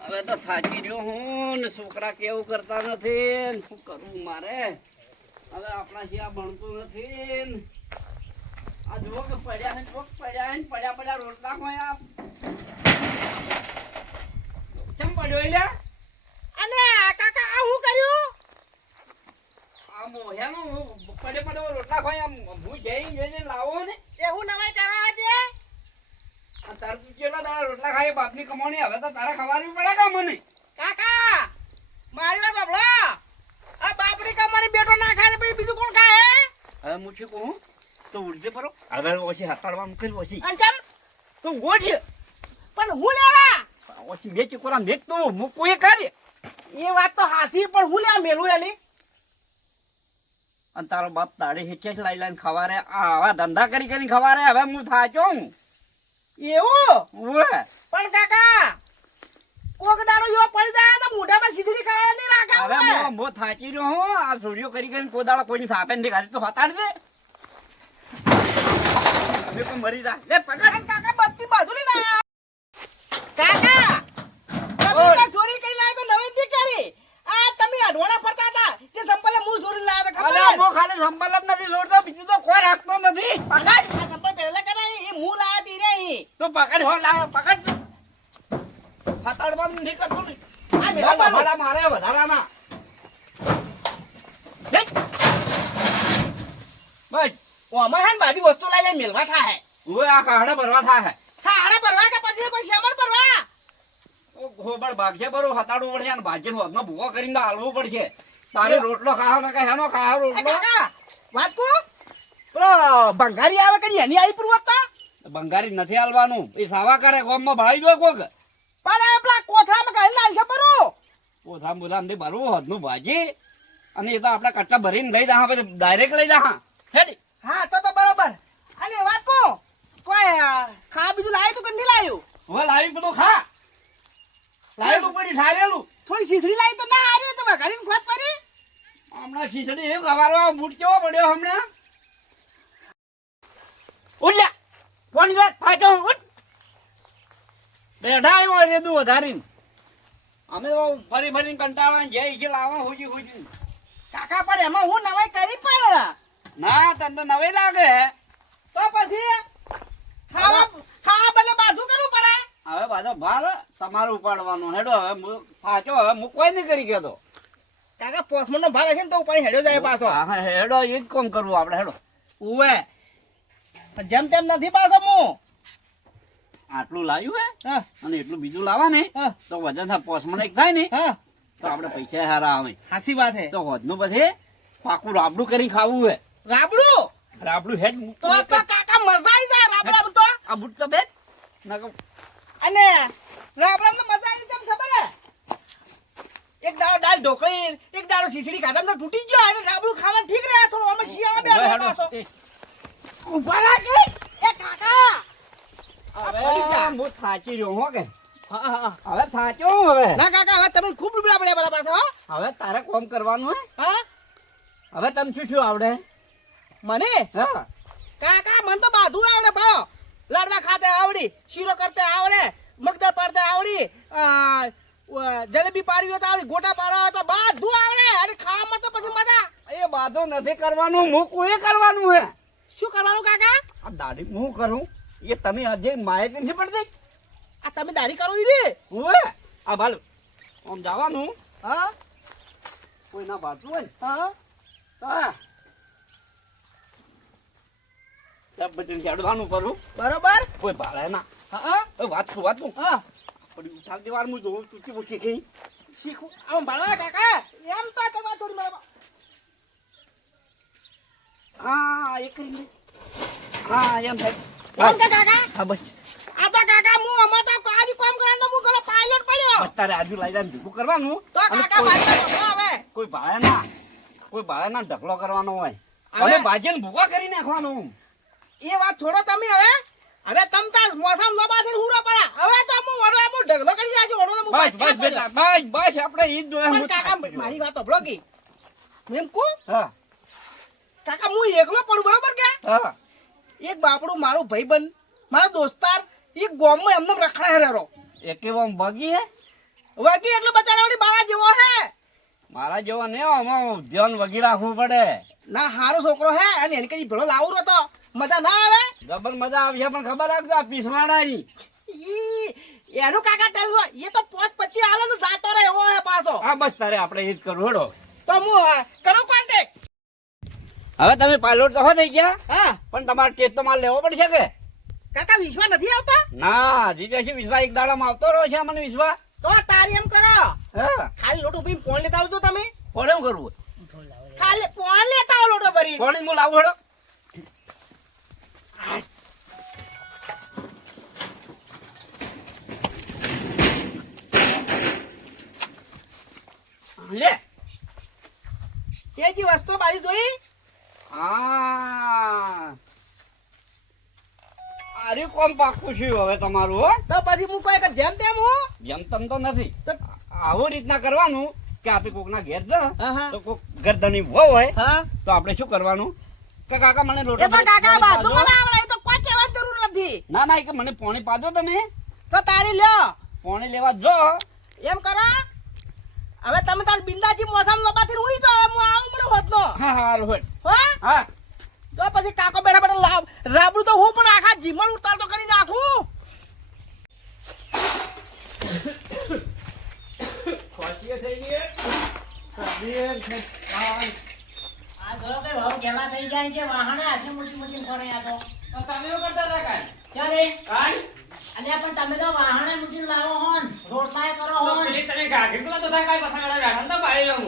હવે તો થાકી રહ્યો હું ને છોકરા કેવું કરતા નથી શું કરવું મારે? હવે આપણા જ્યાં ભણતું નથી આ જુઓ કે પડ્યા છે જોક પડ્યા છે પડ્યા પડ્યા રોટલા હોય આપ. કેમ પડ્યો એટલે? અને કાકા આ હું કર્યું? આ મોહ્યાનું પડે પડે રોટલા હોય આમ હું જઈ જઈને લાવો ને એવું નવાઈ કરાવે છે આ તાર તું કેટલા દાડા રોટલા ખાઈ બાપની કમાણી હવે તો તારે ખવારવી પડે કે મને? કાકા મારી વાત સાંભળો. આ બાપની કમાણી બેટો ના ખાય પછી બીજું કોણ ખાય હવે હું શું કહું? તો ઉડજે પરો હવે ઓછી હતાડવા મૂકેલ ઓછી. અંચમ તો ગોઠ પણ હું લેવા? ઓછી બે ચીકોરા મેં તો મૂકું એ કરી એ વાત તો હાસી પણ હું લેવા મેલું એની? અને તારો બાપ તાળી હેચે લાઈ લાઈને ખવારે આવા ધંધા કરી કરીને ખવારે. હવે હું થાચો હું? એવું? ઓવે પણ કાકા કોક દાડો એવો પડી જાય તો મોઢામાં નહીં રાખે હવે હવે. મો થાચી રહ્યો હું. આ સૂર્યો કરી કરીને કોઈની થાપે નથી ખાતી તો હતાડ દે. કોઈ મરી જા લે પકડ. કાકા બધી બાજુ લઈને આયા. કાકા તમે ચોરી કરી લાવ્યા નવી નથી કરી? આ તમે અઢવાડા ફરતા હતા તે સંપલે હું ચોરી લાવ્યા હતા અરે ખબર ખાલી જ નથી છોડતો બીજું તો કોઈ રાખતો નથી. પકડ આ સંપલ પહેલા કરાય એ હું લાવ્યા તી રે ઈ. તો પકડ હો લા પકડ. હતાડવા નથી કરતો ને. આ મેલા વધારા મારે વધારાના. બસ. ઓમાં હે ને વસ્તુ લઈ લે મેલવા થાય હવે આ કાહડા ભરવા થાય કાહડા ભરવા કે પછી કોઈ સામાન ભરવા? ઓ ગોબળ ભાગ્ય બરો હતાડવું પડશે અને ભાજીનો હાથનો ભૂવો કરીને હાલવું પડશે. તારે રોટલો ખાવા ના કઈ હેનો ખાવા રોટલો? વાત કો પેલો ભંગારી આવે કરી એની આવી પૂર્વક તો બંગારી નથી હાલવાનું. એ સાવા કરે ગોમમાં ભાઈ જો કોક. પણ આપણા પેલા કોથળામાં કાઢી લાલ છે પરો પોથામ બોથામ દે ભરવું હાથનું ભાજી. અને એ તો આપણા કટલા ભરીને લઈ જા પછી ડાયરેક્ટ લઈ જા હેડી. હા તો તો બરોબર. અને વાત કો? કોઈ ખા બીજું લાવ્યું તું નહીં લાવ્યું? હવે લાવી બધું ખા. લાવેલું પડી ઠારેલું. થોડી શીસડી લાવી તો ના હારી તો ઘરીને ખોત પડી. હમણાં શીસડી એ ગવારવા મૂટ કેવો પડ્યો હમણાં? ઉલ્યા. ફોન લે થાચો ઉઠ. બેઠા આવ્યો રેદું વધારીને. અમે તો ફરી ફરીને કંટાળા જય છે લાવા હોજી હોજી. કાકા પણ એમાં હું નવાઈ કરી પણ ના તને તો નવી લાગે. તો પછી ખાવા ખાવા બદલે બાજુ કરવું પડે. હવે પાછો ભાર તમારું ઉપાડવાનો. હેડો હવે પાછો હવે મૂકવાય નહીં કરી ગયો તો કાકા પોસમણ નો ભાર હશે ને તો ઉપાડી હેડો જાય પાછો. હા, હેડો એ જ કોમ કરવું આપણે હેડો. ઉવે જેમ તેમ નથી પાછો હું આટલું લાવ્યું હે? અને એટલું બીજું લાવવા ને તો વજન થાય પોસમાં એક થાય ને તો આપણે પૈસા હારા આવે. હાસી વાત હે. તો વધનું પછી પાકું રાબડું કરી ખાવું હે. રાબડું? રાબડું હેડ તો તો કાકા મજા આવી જાય રાબડા તો. આ બુટ તો બેન નકર અને રાબડા મજા આવી જાય ખબર હે? એક દાડો દાળ ઢોકળી એક દાડો ખીચડી ખાધા તો તૂટી ગયો અને રાબડું ખાવાનું ઠીક રહે થોડું અમે શિયાળા બે ઊભા રાખે. એ કાકા. હવે હું થાચી રહ્યો હો કે? હા હા હવે થાચ્યો હવે? ના કાકા હવે તમે ખૂબ ડૂબડા પડ્યા બરાબર પાછો હવે તારે કોમ કરવાનું હે? હા? હવે તને શું શું આવડે? મને? હા. કાકા મને તો બાધું આવડે ભાવ લાડવા ખાતે આવડી શીરો કરતે આવડે મગદર પાડતે આવડી જલેબી પાડવી તો આવડી ગોટા પાડવા તો બધું આવડે અરે ખાવામાં તો પછી મજા. એ બાધો નથી કરવાનું મૂકવું એ કરવાનું હે? શું કરવાનું કાકા? આ દાઢી હું કરું? એ તમે આજે માહિતી નથી પડતી? આ તમે દાઢી કરો રે ઓએ આ ભાલ આમ જવાનું. હા? કોઈ ના બાજુ હોય? હા? હા. બધી હેડવાનું કરું. બરોબર. કોઈ ભાડે ના હા વાત છું હા. પડી ઉઠાવ દેવાનું જોઉં ચૂકી પૂછી ગઈ શીખું આમ ભાડા કાકા એમ તો ભૂકો કરી નાખવાનું. એ વાત છોડો તમે હવે. હવે તમ મોસમ લો બાથી હુરો હવે તો હું ઓરો હું ઢગલો કરી રહ્યા છું. બસ આપણે ઈ જ મારી વાત તો ભળો કે હા. કાકા હું એકલો પડું બરોબર કે? હા. એક બાપડું મારું ભાઈબંધ મારો દોસ્તાર એક ગોમમાં એમને રખડા હેરો એકે એવો બગી હે? વાગી એટલે બચારાવાળી મારા જેવો હે. મારા જેવો ને આમાં ધ્યાન વગી રાખવું પડે. ના હારો છોકરો હે અને એને કઈ ભેળો લાવું રહ્યો મજા ના આવે? જબર મજા આવી પણ ખબર રાખજો આ પીસવાડાની. ઈ, એનું કાકા ટેન્શન એ તો પોચ પછી હાલે તો જાતો રહે એવો હે પાછો. હા બસ તારે આપણે એ જ કરવું હેડો. તો હું કરું હવે તમે પાયલોટ તો થઈ ગયા. હા. પણ તમારે ટેસ્ટ તો માલ લેવો પડશે કે? કાકા વિશ્વા નથી આવતા? ના છે વિશ્વા એક દાડામાં આવતો રહ્યો છે મને વિશ્વા. તો તારી એમ કરો. હા. ખાલી લોટ ઊભી ફોન લેતા આવજો તમે. ફોન એમ કરવું ખાલી ફોન લેતા આવો લોટો ભરી ફોન હું લાવું હેડો. લે. એ જે વસ્તુ બાજુ જોઈ? હા. અરે કોમ પાકું છું હવે તમારું હો. તો પછી હું કોઈ જેમ તેમ હું? જેમ તમ તો નથી. તો આવું રીતના કરવાનું કે આપણે કોકના ઘેર જા હા, હા. તો કોક ગરદની વહુ હોય તો આપણે શું કરવાનું? કે કાકા મને એ તો કાકા બાજુ મને આવડે તો કોઈ કહેવાની જરૂર નથી. ના ના કે મને પોણી પાદો તમે. તો તારી લ્યો. પોણી લેવા જો એમ કરો. હવે તમે તાર બિંદાજી મોસમ લોબાથી રૂઈ તો હવે હું આવું મને હા હા રોહન હો? હા. તો પછી કાકો બેઠા બેઠા લાવ. રાબડું તો હું પણ આખા જીમણ ઉતાર તો કરી નાખું. આ જોયો કે ભાવ કેવા થઈ જાય છે ફરે આ તો તમે શું કરતા હતા કાંઈ? ચાલે કાંઈ? અલ્યા પણ તમે તો વાહને મૂકીને લાવો હોન રોટલાય કરો તો હોન. પેલી તને ગાગરી પેલા તો થાય કાંઈ પથાંગડા બેઠા ને તો બાળી લઉં.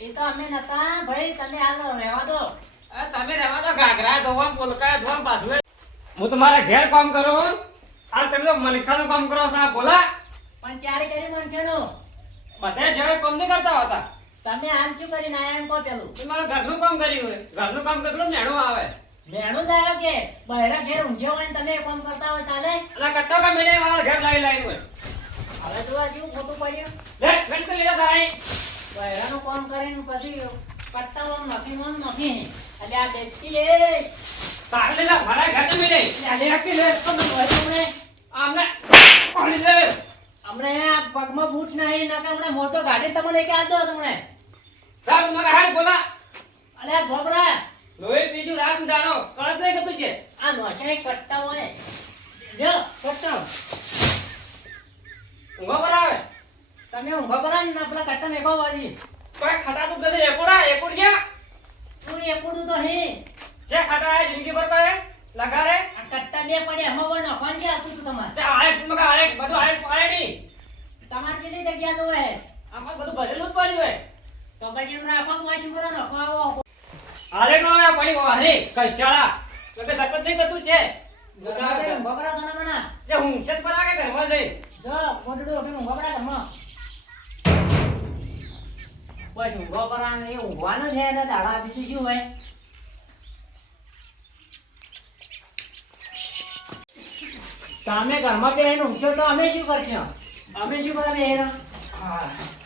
એ તો અમે નતા ભાઈ તમે હાલ રહેવા દો. અરે તમે રહેવા દો ઘાઘરા ધોવા પોલકા ધોવા બાજુએ. હું તમારા ઘેર કામ કરો. આ તમે તો મલિકાનું કામ કરો છો બોલા. પણ ચારે કરી નોંધ્યો બધે જોડે કામ નહીં કરતા હોતા. તમે હાલ શું કરીને આયા એમ કહો પેલું? તમે મારા ઘરનું કામ કર્યું હોય. ઘરનું કામ કેટલું નેણું આવે. ભેણું જાય કે? બહેરા ઘેર ઊંઝ્યો હોય ને તમે કામ કરતા હોય ચાલે? એટલે કટ્ટો કે મેળે મારા ઘેર લાવી લાવી હોય. હવે તો આ જેવું ખોટું પડ્યું? લે વેચ તો લીધા તારા કામ કરીને પછી પટ્ટાઓ નથી મન નથી. એટલે આ બેચકી લે. તારે લે મારા ઘરે મે લે. લે રાખી લે તો મને હોય તો આમને પાડી દે. હમણે પગમાં બૂટ નહીં કે હમણે મોટો ગાડી તમને કે આજો તમને સાહેબ મારા હાલ બોલા. અલે છોકરા લોહી બીજું રાત જાનો કળત નહીં કતું છે. આ નોશાઈ કટ્ટા હોય. જો કટ્ટો ઊંઘો પર તમે ઊંઘો ને આપણા કટ્ટા મેકો વાળી. કોઈ ખટાતું કદી એકોડા એકોડ ગયા. તું એ તો હે. જે ખટાય જિંદગી ભર પાએ લગાડે. આ કટ્ટા બે પડે હોય નખવાનું છે આતું તું તમારે? ચા આરેક મગા આરેક બધું આરેક પાડે નહીં તમારે કેટલી જગ્યા જોવે હે. આમાં બધું ભરેલું જ પડ્યું હોય તો પછી કોઈ શું કરો નખો આવો નો પડી વારે કશાળા તો કે ધક્કત નહીં કરતું છે. પરા તને મના જે હું છે પર આગે ઘરમાં જઈ. જો પરા ઘરમાં. ઊંઘો પરા ને એ ઊંઘવાનું છે એને દાડા બીજું શું હોય? તમે ઘરમાં બેહીને ઊંઘશો તો અમે શું કરશું? અમે શું કરવા બેહીને? આલું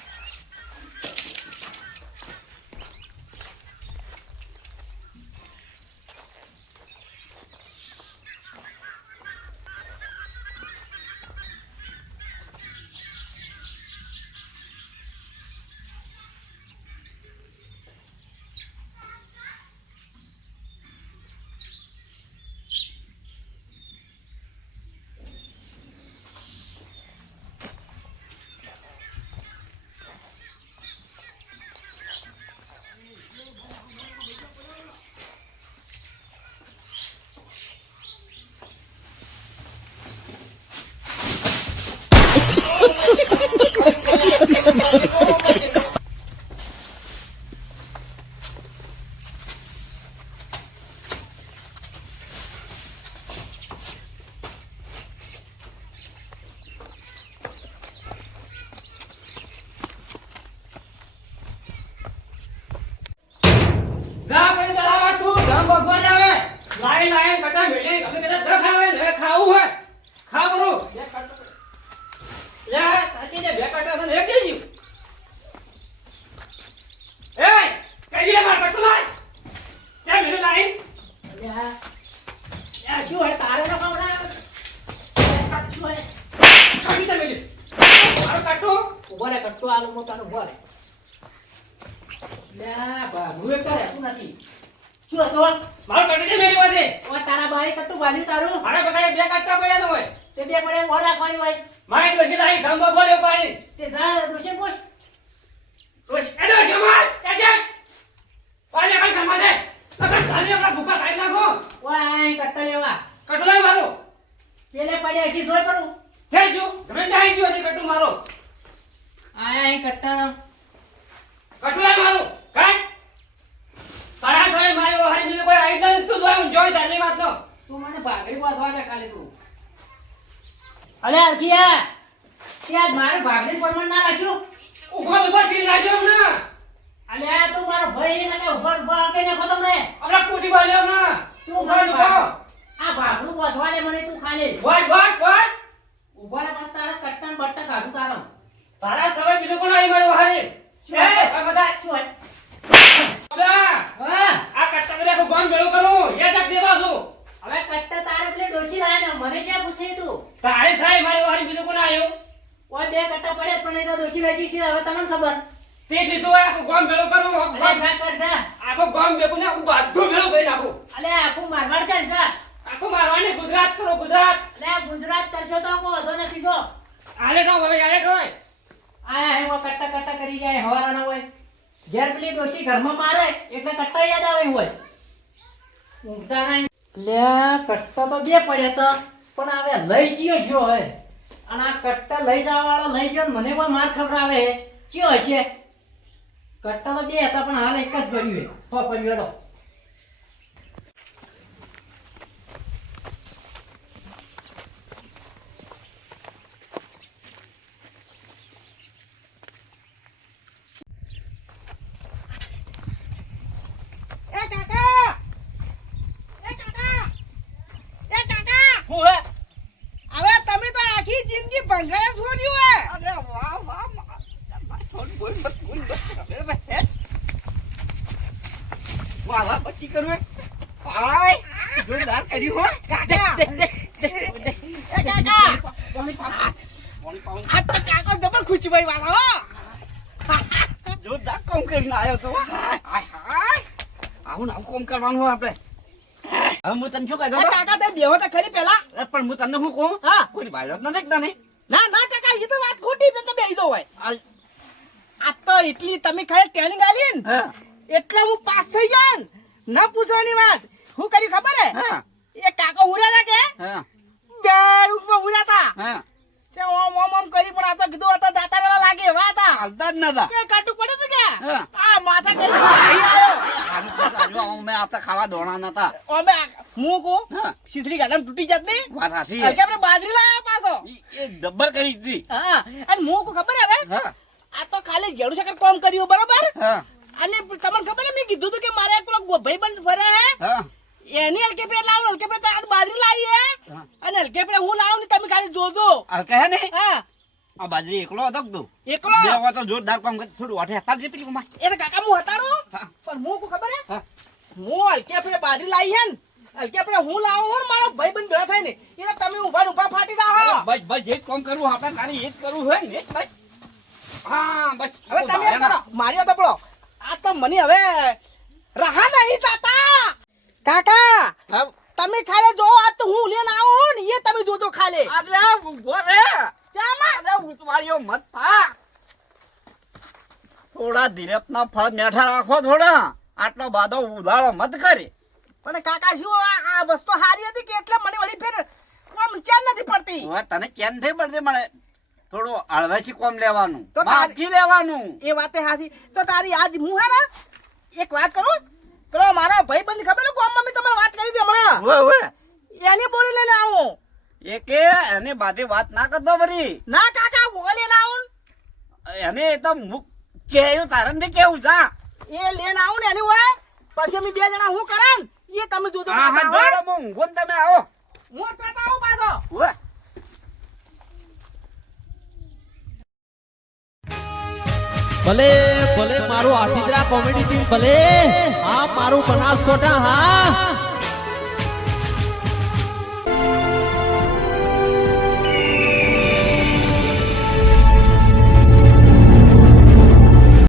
મારા બગાડે બે કાટકા પડ્યા હોય. તે બે પડે ઊભો રાખવાની હોય. મારે દોશી લાઈ ધંબો ભર્યો પાણી તે જા, દોશી પૂછ. દોશ એ દોશી માર એ જે પાણી કઈ સમાજે અગર તારી આપણા ભૂખા કાઢી નાખો. ઓય કટ્ટા લેવા. કટુ લઈ મારો પેલે પડ્યા હશે, જોઈ પડું. થઈ ગયું. તમે ત્યાં ગયો છે કટુ મારો. આયા અહીં કટ્ટા. કટુ લઈ મારો કાઢ તારા સાહેબ મારે હારી બીજું કોઈ આવી નથી. તું જોઈ હું જોઈ તારી વાત નો તું મને દે ખાલી તું. અલે, અરખિયા, તે આજ મારી ભાગની પરમાણ ના રાખ્યું? ઊભો ઊભો સીલ લાગ્યો હમણાં. અલ્યા, તું મારો ભાઈ એને કે ઊભો ઊભો આપી નાખો તમને. અરે કોટી બાળ્યો હમણાં. તું ઊભો ઊભો. આ ભાગનું બાંધવા દે મને તું ખાલી. વાજ ભાઈ ભાઈ ઊભો રે બસ તારા કટ્ટન બટ્ટ કાઢું તારો. તારા સમય બીજું કોણ આવી ગયો હારે? શું આ બધા. શું હોય? આ કટ્ટન બધા આખું ભેળો ભેળું કરું. એ તક દેવા છું હવે કટ્ટા તારે પેલી ડોશી લાયા ને મને ક્યાં પૂછે તું તારે સાહેબ મારી હારી બીજું કોણ આવ્યું ઓય બે કટ્ટા પણ એ વેચી છે હવે તમને ખબર. તે લીધું હોય આખું ગામ ભેળો કરું અલે જા કર જા. આખું ગામ ભેગું ને આખું બધું ભેળો કરી નાખું. અલે આખું મારવાડ ચાલ જા. આખું મારવાની ગુજરાત કરો ગુજરાત. અલે ગુજરાત કરશો તો કોઈ વધો નથી જો. આલે નો હવે આલે નો આયા હે કટ્ટા કટ્ટા કરી જાય હવારાના હોય. ઘેર પેલી ડોશી ઘરમાં મારે એટલે કટ્ટા યાદ આવે હોય. ઊંઘતા નહીં. લે કટ્ટા તો બે પડ્યા તો પણ હવે લઈ ગયો જો હે અને આ કટ્ટા લઈ જવા વાળો લઈ ગયો મને પણ માર ખબર આવે કયો હશે. કટ્ટા તો બે હતા, પણ હાલ એક જ પડ્યું હે પડ્યું હેડો એ કાકા એ કાકા એ કાકા હું હે હવે તમે તો આખી જિંદગી ભંગારે છોડ્યું હે અરે વાહ વાહ મા- બોલ બોલ મત બોલ મત અરે બે હે વાહ વાહ કરું આય જોરદાર કર્યું હો. કાકા. એ કાકા. પાણી પાઉં. આ તો કાકો જબર ખુશીભાઈ વાળા હો. જોરદાર કામ કરીને આવ્યો તો હાય હાય. આવું નામ કામ કરવાનું આપણે. હવે હું તને શું કહી દઉં કાકા તે બેહો તો ખરી પેલા. પણ હું તને શું કહું? હા. કોઈ ભાઈ ન નથી નહીં ના? ના કાકા એ તો વાત ખોટી તો બેહી દો હોય આ આ તો એટલી તમે ખાલી ટ્રેનિંગ આલી ને એટલે હું પાસ થઈ જાય ને. ન પૂછવાની વાત. હું કર્યું ખબર હે? હા. એ કાકો ઉડ્યા લાગે હા. બે રૂમમાં ઉડ્યા હતા હા. છે ઓમ ઓમ ઓમ કરી પણ આ તો કીધું હતા દાતા રહેવા લાગે એવા હતા. હાલતા જ નતા. કે કાટું પડે તો કે? હા. આ માથા કરી આવી આવ્યો. હારું તો સારું, હવે મેં આપણે ખાવા દોણા નતા. અમે હું કું સીસરી ગાલમ તૂટી જાત ને વાત સાચી કે આપણે બાજરી લાયા પાછો? એ ડબ્બર કરી દીધી હા. અને હું કહું ખબર હવે? હા. આ તો ખાલી ઘેડું શકર કોમ કર્યું બરોબર? હા. અને તમને ખબર મેં કીધું હતું કે મારે એક પેલો ભાઈ બંધ ફરે હે? એની હલકે પેટ લાવો હલકે પેટ આજ બાજરી લાવી હે. અને હલકે પેટ હું લાવું ને તમે ખાલી જોજો. હલકે હે ને? હા. આ બાજરી એકલો હતો તું? એકલો? બે તો જોરદાર કામ કરી. થોડું વાટે હતા જે પેલી કમા એ કાકા હું હટાડો. પણ હું કો ખબર હે? હા. હલકે પેટ બાજરી લાવી હે ને. હલકે પેટ હું લાવું હું મારો ભાઈ બંધ ભેળા થાય ને. એટલે તમે ઊભા ઊભા ફાટી હો. બસ બસ જે કામ કરવું આપણે તારી એ જ કરવું હોય ને બસ. હા બસ. હવે તમે કરો. મારી તો પડો આ તો મને હવે રહા નહીં તાતા કાકા તમે ખાલી જો આ તો હું લેન આવું ને એ તમે જોજો ખાલી. અરે ઊભો રે. ચામાં. અરે ઉતવાળીઓ મત થા થોડા ધીરજના ફળ મેઠા રાખો થોડા. આટલો બાદો ઉધાળો મત કરે. પણ કાકા શું આ આ વસ્તુ સારી હતી કે એટલે મને વળી ફેર આમ ચેન નથી પડતી? તને કેમ થઈ પડતી મળે થોડું હળવેથી કોમ લેવાનું. તો માફી લેવાનું. એ વાતે હાથી તો તારી આજ હું હે ને એક વાત કરું? પેલો મારા ભાઈ બંધ ખબર ને કોમ મમ્મી તમારે વાત કરી હતી હમણાં? હવે હવે એની બોલી લઈને આવો. એ કે એને બાધી વાત ના કરતો વળી ના કાકા બોલી ના આવું. એને તો મુક કેયું તારે દે કેવું જા. એ લેન આવું ને એની હોય પછી અમે બે જણા હું કરે એ તમે જોતો પાછા, હો. ને તમે આવો. હું તો આવું પાછો. ભલે ભલે મારું આઠીદરા કોમેડી ટીમ ભલે હા મારું બનાસકોટા હા.